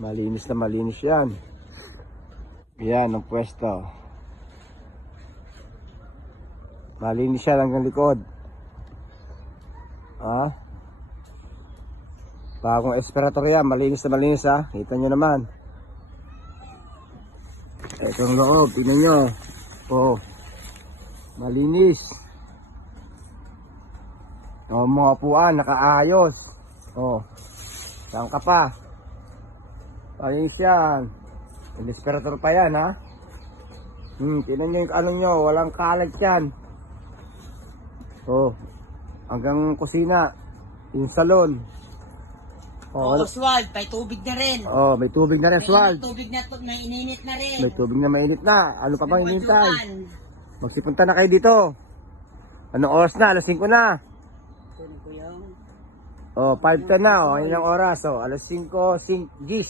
Malinis na malinis yan. Yan ang pwesto. Malinis siya hanggang likod. Bagong esperator yan. Malinis na malinis ha. Kita nyo naman. Itong loob. Tingnan nyo. Oh. Malinis. Mga upuan. Nakaayos. Oh. Saan ka pa? Malinis yan. Yung esperator pa yan ha. Tingnan nyo yung ano nyo. Walang kalag yan. Oh. Hanggang kusina. Yung salon. Oswald, may tubig na rin. May tubig na rin, Oswald. May ininit na rin. May tubig na mainit na. Ano pa bang inintay? Magsipunta na kayo dito. Anong oras na? Alas 5 na. 5:10 na. Ayun ang oras. Alas 5, 5 gis.